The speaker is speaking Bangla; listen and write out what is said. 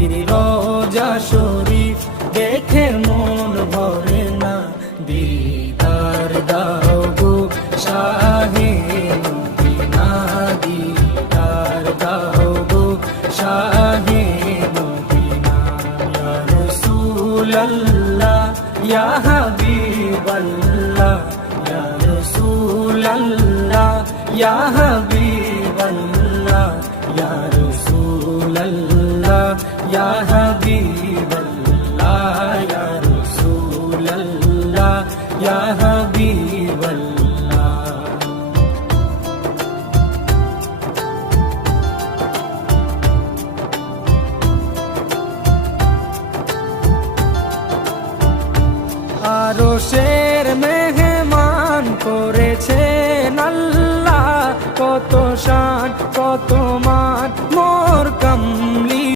নবীর রোজা শরীফ দেখে মন ভরে না, দিদার দাও গো শাহে মদিনা, দিদার দাও গো শাহে মদিনা। ইয়া রাসূলাল্লাহ ইয়া হাবিবাল্লাহ, ইয়া রাসূলাল্লাহ ইয়া হাবিবাল্লাহ, ইয়া রাসূলাল্লাহ ইয়া হাবিবাল্লাহ।